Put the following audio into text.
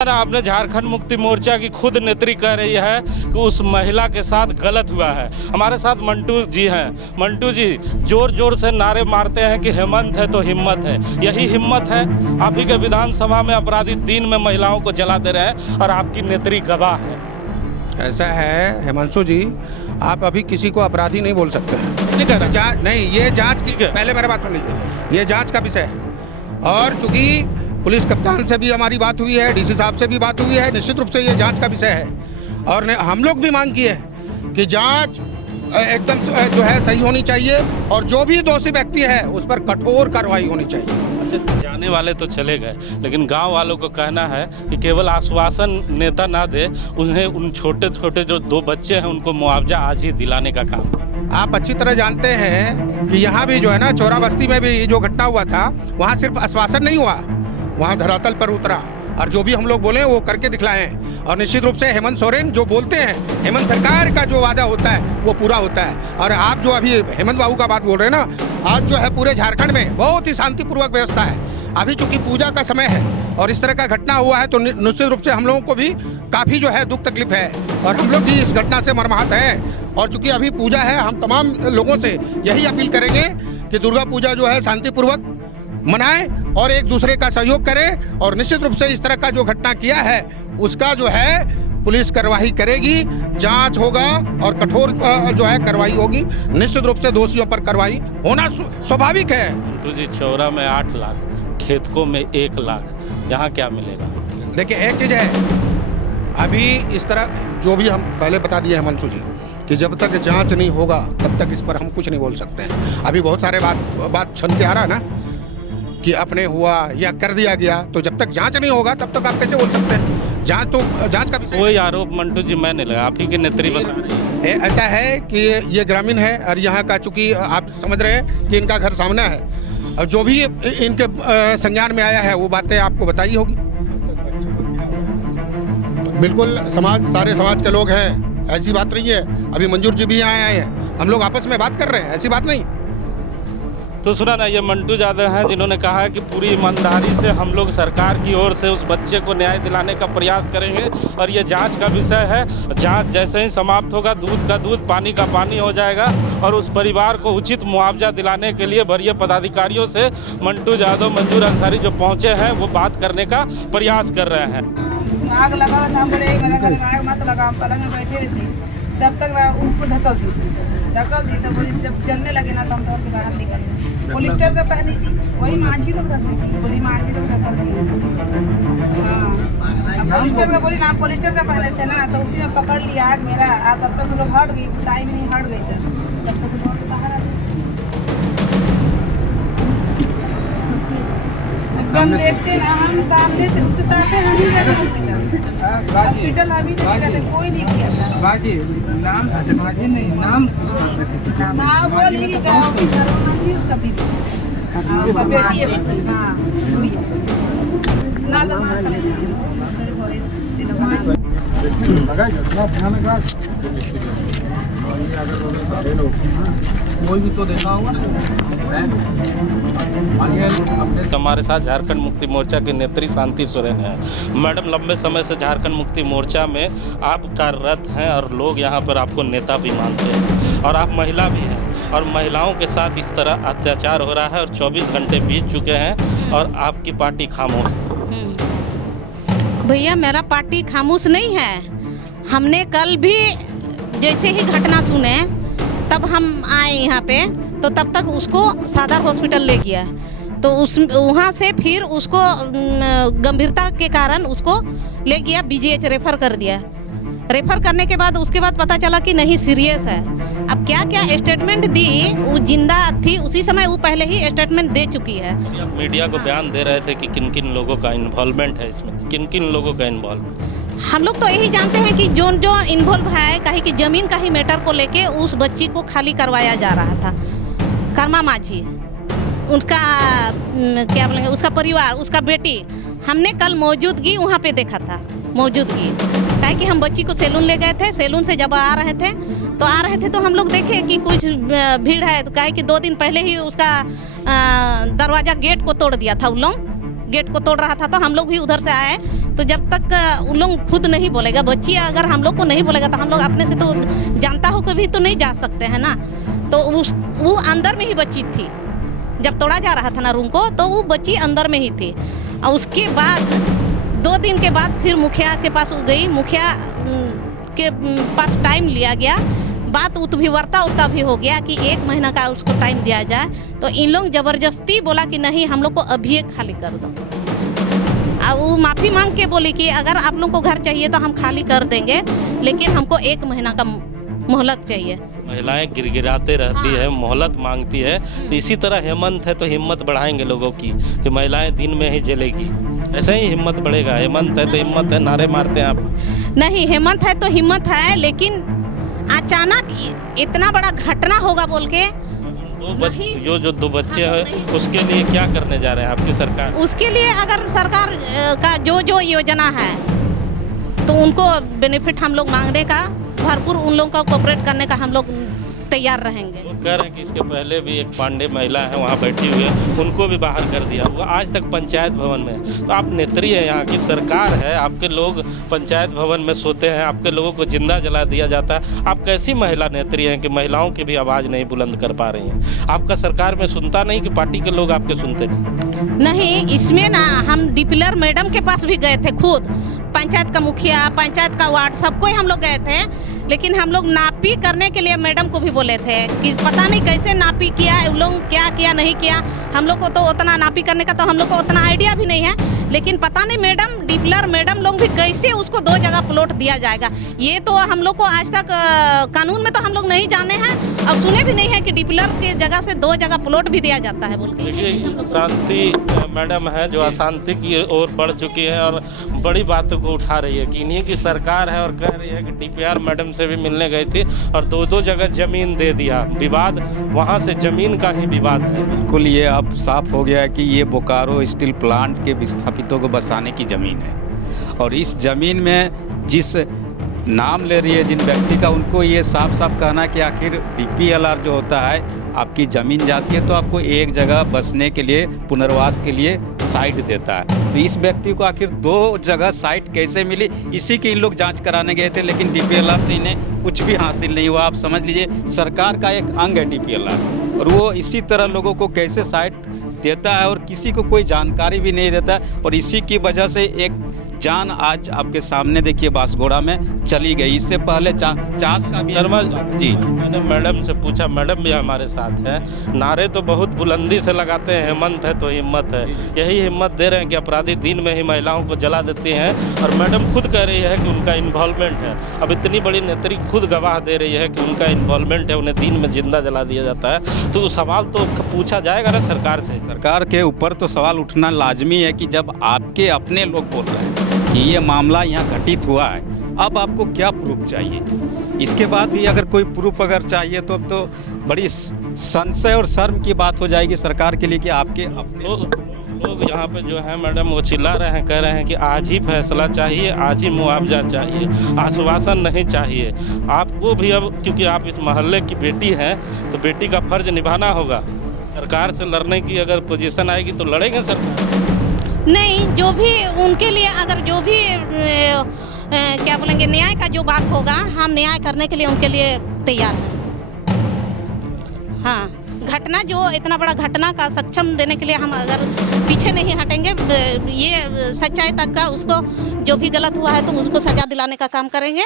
आपने झारखंड मुक्ति मोर्चा की खुद नेत्री कह रही है कि उस महिला के साथ गलत हुआ है। हमारे साथ मंटू जी हैं। मंटू जी जोर जोर से नारे मारते हैं कि हेमंत है तो हिम्मत है। यही हिम्मत है? आप ही के विधानसभा में अपराधी दिन में महिलाओं को जला दे रहे हैं और आपकी नेत्री गवाह है। ऐसा है हिमांशु जी, आप अभी किसी को अपराधी नहीं बोल सकते हैं। नहीं कह रहा। जांच नहीं, ये जांच की, ठीक है। पहले मेरा बात सुन लीजिए, ये जांच का विषय है। और चूंकि पुलिस कप्तान से भी हमारी बात हुई है, डीसी साहब से भी बात हुई है, निश्चित रूप से ये जांच का विषय है। और हम लोग भी मांग किए हैं कि जांच एकदम जो है सही होनी चाहिए और जो भी दोषी व्यक्ति है उस पर कठोर कार्रवाई होनी चाहिए। अच्छा, जाने वाले तो चले गए, लेकिन गांव वालों को कहना है कि केवल आश्वासन नेता ना दे, उन्हें उन छोटे छोटे जो 2 बच्चे हैं उनको मुआवजा आज ही दिलाने का काम। आप अच्छी तरह जानते हैं कि यहाँ भी जो है ना, चौरा बस्ती में भी जो घटना हुआ था, वहाँ सिर्फ आश्वासन नहीं हुआ, वहाँ धरातल पर उतरा और जो भी हम लोग बोले वो करके दिखलाए हैं। और निश्चित रूप से हेमंत सोरेन जो बोलते हैं, हेमंत सरकार का जो वादा होता है वो पूरा होता है। और आप जो अभी हेमंत बाबू का बात बोल रहे हैं ना, आज जो है पूरे झारखंड में बहुत ही शांतिपूर्वक व्यवस्था है। अभी चूंकि पूजा का समय है और इस तरह का घटना हुआ है तो निश्चित रूप से हम लोगों को भी काफ़ी जो है दुख तकलीफ है और हम लोग भी इस घटना से मर्माहत हैं। और चूंकि अभी पूजा है, हम तमाम लोगों से यही अपील करेंगे कि दुर्गा पूजा जो है शांतिपूर्वक मनाएं और एक दूसरे का सहयोग करें। और निश्चित रूप से इस तरह का जो घटना किया है उसका जो है पुलिस कार्रवाई करेगी, जांच होगा और कठोर जो है कार्रवाई होगी। निश्चित रूप से दोषियों पर कार्रवाई होना स्वाभाविक है। मंटू जी, चौरा में 8 लाख, खेतकों में 1 लाख, यहाँ क्या मिलेगा? देखिए एक चीज़ है, अभी इस तरह जो भी हम पहले बता दिए हिमांशु जी कि जब तक जांच नहीं होगा तब तक इस पर हम कुछ नहीं बोल सकते हैं। अभी बहुत सारे बात छन के आ रहा है ना कि अपने हुआ या कर दिया गया, तो जब तक जांच नहीं होगा तब तक आप कैसे बोल सकते हैं? जांच का विषय। कोई आरोप मंटू जी मैं नहीं लगा, आप ही की नेत्री बता रही है। ऐसा है कि ये ग्रामीण है और यहाँ का चूंकि आप समझ रहे हैं कि इनका घर सामने है और जो भी इनके संज्ञान में आया है वो बातें आपको बताई होगी। बिल्कुल सारे समाज के लोग हैं, ऐसी बात नहीं है। अभी मंजूर जी भी यहाँ आए हैं, हम लोग आपस में बात कर रहे हैं, ऐसी बात नहीं। तो सुना ना, ये मंटू यादव हैं जिन्होंने कहा है कि पूरी ईमानदारी से हम लोग सरकार की ओर से उस बच्चे को न्याय दिलाने का प्रयास करेंगे और ये जांच का विषय है। जांच जैसे ही समाप्त होगा, दूध का दूध पानी का पानी हो जाएगा और उस परिवार को उचित मुआवजा दिलाने के लिए वरीय पदाधिकारियों से मंटू यादव, मंजूर अंसारी जो पहुँचे हैं वो बात करने का प्रयास कर रहे हैं। आग लगा था, बोले मेरा घर में आग मत लगा, हम पलंग में बैठे थे, तब तक मैं उसको धकल दी तो बोली जब जलने लगे ना तो हम घर के बाहर निकल गए। पोलिस्टर का पहनी थी, वही माझी लोग रखी थी, बोली माझी लोग धकल दी। हाँ, पोलिस्टर का बोली ना, पोलिस्टर का पहने थे ना तो उसी में पकड़ लिया आग मेरा। तब तक लोग हट गई, टाइम नहीं हट गई सर, जब तक बहुत बाहर आ एकदम देखते ना, हम सामने थे, उसके साथ हम ही गए हॉस्पिटल, हम ही गए, कोई नहीं किया था। बाजी नाम बाजी नहीं, नाम नाम बोली कि गाँव की सरपंच उसका बीबी, उसका बेटी है। हाँ ना तो कोई भी तो देखा होगा। हमारे साथ झारखंड मुक्ति मोर्चा की नेत्री शांति सोरेन है। मैडम, लंबे समय से झारखंड मुक्ति मोर्चा में आप कार्यरत हैं और लोग यहाँ पर आपको नेता भी मानते हैं और आप महिला भी हैं और महिलाओं के साथ इस तरह अत्याचार हो रहा है और 24 घंटे बीत चुके हैं और आपकी पार्टी खामोश। भैया, मेरा पार्टी खामोश नहीं है। हमने कल भी जैसे ही घटना सुने तब हम आए यहाँ पे, तो तब तक उसको सदर हॉस्पिटल ले गया, तो वहाँ से फिर उसको गंभीरता के कारण उसको ले गया BGH रेफ़र कर दिया। रेफ़र करने के बाद उसके बाद पता चला कि नहीं, सीरियस है। अब क्या क्या स्टेटमेंट दी, वो जिंदा थी उसी समय, वो पहले ही स्टेटमेंट दे चुकी है। आप मीडिया को बयान दे रहे थे कि किन किन लोगों का इन्वॉल्वमेंट है इसमें, किन किन लोगों का इन्वॉल्व? हम लोग तो यही जानते हैं कि जो इन्वॉल्व है, कहीं कि ज़मीन का ही मैटर को लेके उस बच्ची को खाली करवाया जा रहा था। कर्मा माझी, उनका क्या बोलेंगे, उसका परिवार, उसका बेटी, हमने कल मौजूदगी वहाँ पे देखा था। मौजूदगी काहे कि हम बच्ची को सैलून ले गए थे, सैलून से जब आ रहे थे तो हम लोग देखे कि कुछ भीड़ है, तो काहे कि 2 दिन पहले ही उसका दरवाज़ा गेट को तोड़ दिया था। उन लोग गेट को तोड़ रहा था, तो हम लोग भी उधर से आए तो जब तक उन लोग खुद नहीं बोलेगा, बच्ची अगर हम लोग को नहीं बोलेगा तो हम लोग अपने से तो जानता हो कभी तो नहीं जा सकते हैं ना। तो वो अंदर में ही बच्ची थी, जब तोड़ा जा रहा था ना रूम को, तो वो बच्ची अंदर में ही थी। और उसके बाद 2 दिन के बाद फिर मुखिया के पास वो गई, मुखिया के पास टाइम लिया गया, बात उत भी वार्ता भी हो गया कि 1 महीना का उसको टाइम दिया जाए। तो इन लोग ज़बरदस्ती बोला कि नहीं हम लोग को अभी खाली कर दो। और वो माफ़ी मांग के बोली कि अगर आप लोग को घर चाहिए तो हम खाली कर देंगे, लेकिन हमको 1 महीना का मोहलत चाहिए। महिलाएं गिड़गिड़ाते रहती है, मोहलत मांगती है। तो इसी तरह हेमंत है तो हिम्मत बढ़ाएंगे लोगों की कि महिलाएं दिन में ही जलेगी, ऐसे ही हिम्मत बढ़ेगा। हेमंत है तो हिम्मत है, नारे मारते हैं आप। नहीं, हेमंत है तो हिम्मत है, लेकिन अचानक इतना बड़ा घटना होगा बोल के जो 2 बच्चे हैं उसके लिए क्या करने जा रहे हैं आपकी सरकार? उसके लिए अगर सरकार का जो योजना है तो उनको बेनिफिट हम लोग मांगने का, भरपूर उन लोगों का कोऑपरेट करने का हम लोग तैयार रहेंगे। वो कह रहे हैं कि इसके पहले भी एक पांडे महिला है वहाँ बैठी हुई है, उनको भी बाहर कर दिया, वो आज तक पंचायत भवन में है। तो आप नेत्री है, यहाँ की सरकार है, आपके लोग पंचायत भवन में सोते हैं, आपके लोगों को जिंदा जला दिया जाता है। आप कैसी महिला नेत्री हैं कि महिलाओं की भी आवाज़ नहीं बुलंद कर पा रही हैं? आपका सरकार में सुनता नहीं कि पार्टी के लोग आपके सुनते नहीं? इसमें ना हम डीपीआर मैडम के पास भी गए थे, खुद पंचायत का मुखिया, पंचायत का वार्ड, सबको ही हम लोग गए थे। लेकिन हम लोग नापी करने के लिए मैडम को भी बोले थे कि पता नहीं कैसे नापी किया, उन लोग क्या किया नहीं किया, हम लोग को तो उतना नापी करने का तो हम लोग को उतना आइडिया भी नहीं है। लेकिन पता नहीं मैडम डीपीआर मैडम लोग भी कैसे उसको 2 जगह प्लॉट दिया जाएगा, ये तो हम लोग को आज तक कानून में तो हम लोग नहीं जाने हैं और सुने भी नहीं है कि डीपीआर की जगह से 2 जगह प्लॉट भी दिया जाता है बोल के। देखिए, शांति मैडम है जो अशांति की ओर बढ़ चुकी है और बड़ी बातों को उठा रही है कि इन्हीं की सरकार है, और कह रही है कि डीपीआर मैडम से भी मिलने गई थी और 2 जगह जमीन दे दिया। विवाद वहाँ से जमीन का ही विवाद है। बिल्कुल, ये अब साफ हो गया है कि ये बोकारो स्टील प्लांट के विस्थापितों को बसाने की ज़मीन है, और इस ज़मीन में जिस नाम ले रही है जिन व्यक्ति का, उनको ये साफ साफ कहना कि आखिर डीपीएलआर जो होता है, आपकी ज़मीन जाती है तो आपको एक जगह बसने के लिए, पुनर्वास के लिए साइट देता है। तो इस व्यक्ति को आखिर 2 जगह साइट कैसे मिली, इसी की इन लोग जांच कराने गए थे, लेकिन डीपीएलआर से इन्हें कुछ भी हासिल नहीं हुआ। आप समझ लीजिए सरकार का एक अंग है डीपीएलआर, और वो इसी तरह लोगों को कैसे साइट देता है और किसी को कोई जानकारी भी नहीं देता, और इसी की वजह से एक जान आज आपके सामने देखिए बांसगोड़ा में चली गई। इससे पहले चास का भी शर्मा जी, मैंने मैडम से पूछा, मैडम भी हमारे साथ हैं। नारे तो बहुत बुलंदी से लगाते हैं, हेमंत है तो हिम्मत है, यही हिम्मत दे रहे हैं कि अपराधी दिन में ही महिलाओं को जला देती हैं, और मैडम खुद कह रही है कि उनका इन्वॉल्वमेंट है। अब इतनी बड़ी नेत्री खुद गवाह दे रही है कि उनका इन्वॉल्वमेंट है, उन्हें दिन में जिंदा जला दिया जाता है। तो सवाल तो पूछा जाएगा ना सरकार से। सरकार के ऊपर तो सवाल उठना लाजमी है कि जब आपके अपने लोग बोल रहे हैं कि ये मामला यहाँ घटित हुआ है, अब आपको क्या प्रूफ चाहिए? इसके बाद भी अगर कोई प्रूफ अगर चाहिए तो अब तो बड़ी संशय और शर्म की बात हो जाएगी सरकार के लिए कि आपके अपने लोग यहाँ पे जो है मैडम वो चिल्ला रहे हैं, कह रहे हैं कि आज ही फैसला चाहिए, आज ही मुआवजा चाहिए, आश्वासन नहीं चाहिए। आपको भी अब, क्योंकि आप इस मोहल्ले की बेटी हैं, तो बेटी का फर्ज निभाना होगा। सरकार से लड़ने की अगर पोजीशन आएगी तो लड़ेंगे सरकार? नहीं, जो भी उनके लिए अगर जो भी क्या बोलेंगे न्याय का जो बात होगा, हम न्याय करने के लिए उनके लिए तैयार हैं। हाँ, घटना जो इतना बड़ा घटना का सक्षम देने के लिए हम अगर पीछे नहीं हटेंगे, ये सच्चाई तक का उसको जो भी गलत हुआ है तो उसको सजा दिलाने का काम करेंगे।